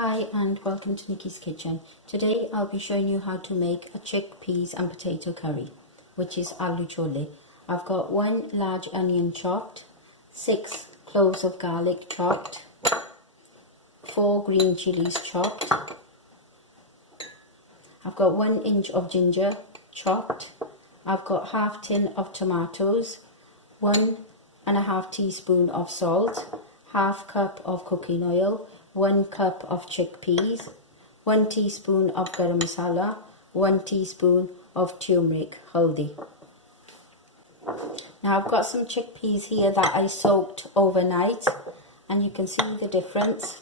Hi and welcome to Nikki's Kitchen. Today I'll be showing you how to make a chickpeas and potato curry, which is aloo cholay. I've got 1 large onion chopped, 6 cloves of garlic chopped, 4 green chillies chopped. I've got 1 inch of ginger chopped. I've got half tin of tomatoes, 1.5 teaspoon of salt, half cup of cooking oil, 1 cup of chickpeas, 1 teaspoon of garam masala, 1 teaspoon of tumeric, haldi. Now I've got some chickpeas here that I soaked overnight, and you can see the difference.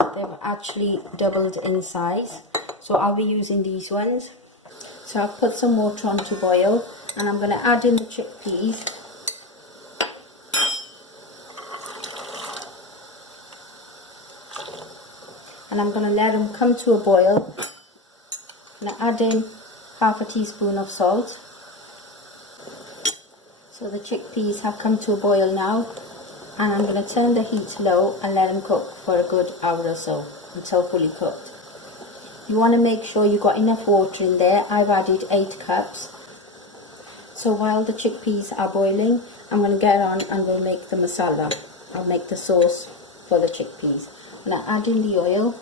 They've actually doubled in size, so I'll be using these ones. So I've put some water on to boil, and I'm going to add in the chickpeas. And I'm going to let them come to a boil. I'm going to add in half a teaspoon of salt. So the chickpeas have come to a boil now, and I'm going to turn the heat low and let them cook for a good hour or so until fully cooked. You want to make sure you've got enough water in there. I've added 8 cups. So while the chickpeas are boiling, I'm going to get on and we'll make the masala. I'll make the sauce for the chickpeas. I'm going to add in the oil,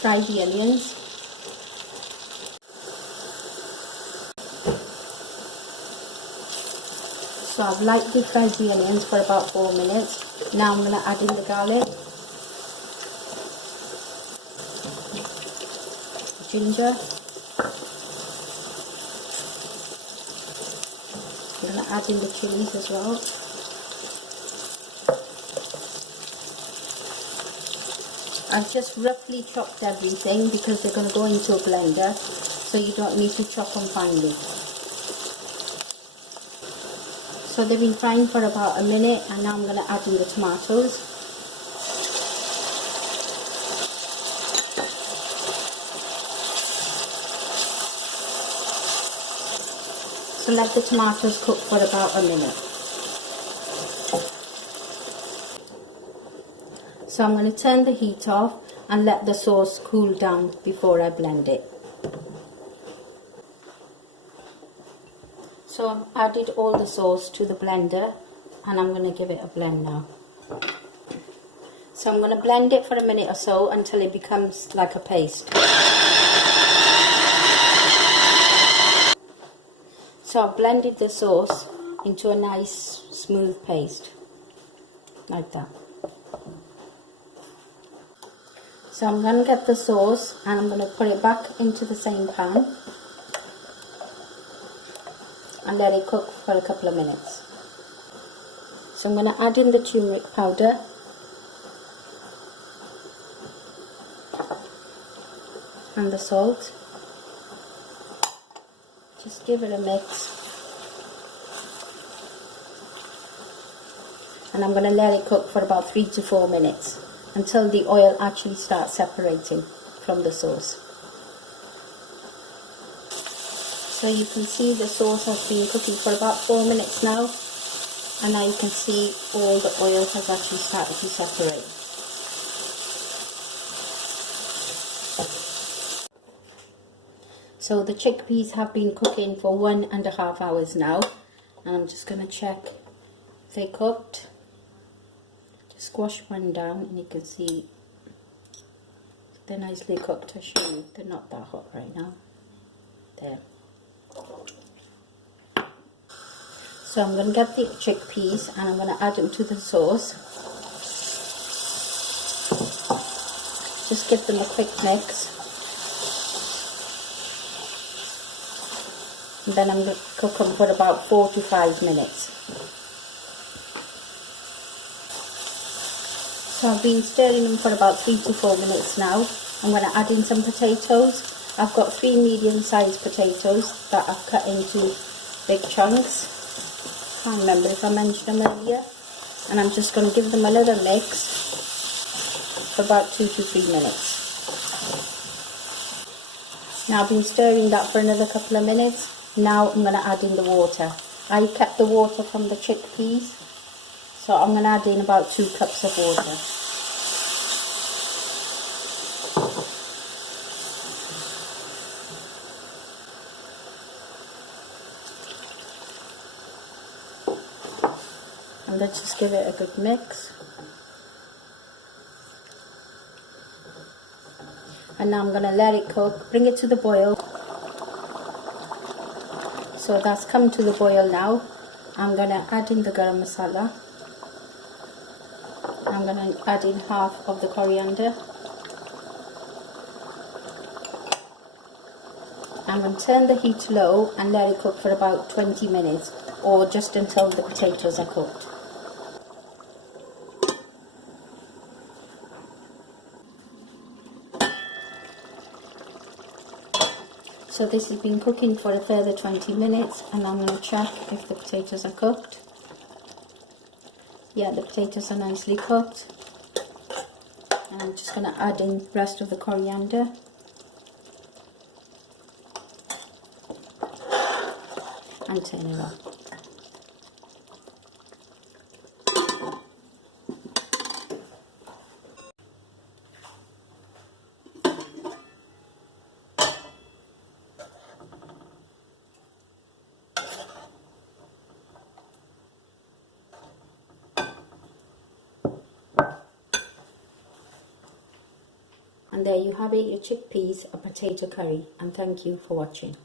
fry the onions, so I've lightly fried the onions for about 4 minutes. Now I'm going to add in the garlic, ginger, I'm going to add in the chillies as well. I've just roughly chopped everything because they're going to go into a blender, so you don't need to chop them finely. So they've been frying for about a minute, and now I'm going to add in the tomatoes. So let the tomatoes cook for about a minute. So I'm going to turn the heat off and let the sauce cool down before I blend it. So I've added all the sauce to the blender, and I'm going to give it a blend now. So I'm going to blend it for a minute or so until it becomes like a paste. So I've blended the sauce into a nice smooth paste, like that. So I'm going to get the sauce and I'm going to put it back into the same pan and let it cook for a couple of minutes. So I'm going to add in the turmeric powder, and the salt. Just give it a mix, and I'm going to let it cook for about 3 to 4 minutes until the oil actually starts separating from the sauce. So you can see the sauce has been cooking for about 4 minutes now, and now you can see all the oil has actually started to separate. So the chickpeas have been cooking for 1.5 hours now, and I'm just going to check if they cooked. Squash one down and you can see they're nicely cooked. I'll show you, they're not that hot right now. There. So I'm going to get the chickpeas and I'm going to add them to the sauce. Just give them a quick mix, and then I'm going to cook them for about 4 to 5 minutes. So I've been stirring them for about 3 to 4 minutes now. I'm going to add in some potatoes. I've got 3 medium-sized potatoes that I've cut into big chunks. Can't remember if I mentioned them earlier. And I'm just going to give them a little mix for about 2 to 3 minutes. Now I've been stirring that for another couple of minutes. Now I'm going to add in the water. I kept the water from the chickpeas, So I'm going to add in about 2 cups of water. And let's just give it a good mix. And now I'm going to let it cook, bring it to the boil. So that's come to the boil now. I'm going to add in the garam masala. I'm going to add in half of the coriander. I'm going to turn the heat low and let it cook for about 20 minutes or just until the potatoes are cooked. So this has been cooking for a further 20 minutes and I'm going to check if the potatoes are cooked. Yeah, the potatoes are nicely cooked. And I'm just going to add in the rest of the coriander. And turn it off. And there you have it, your chickpeas and potato curry, and thank you for watching.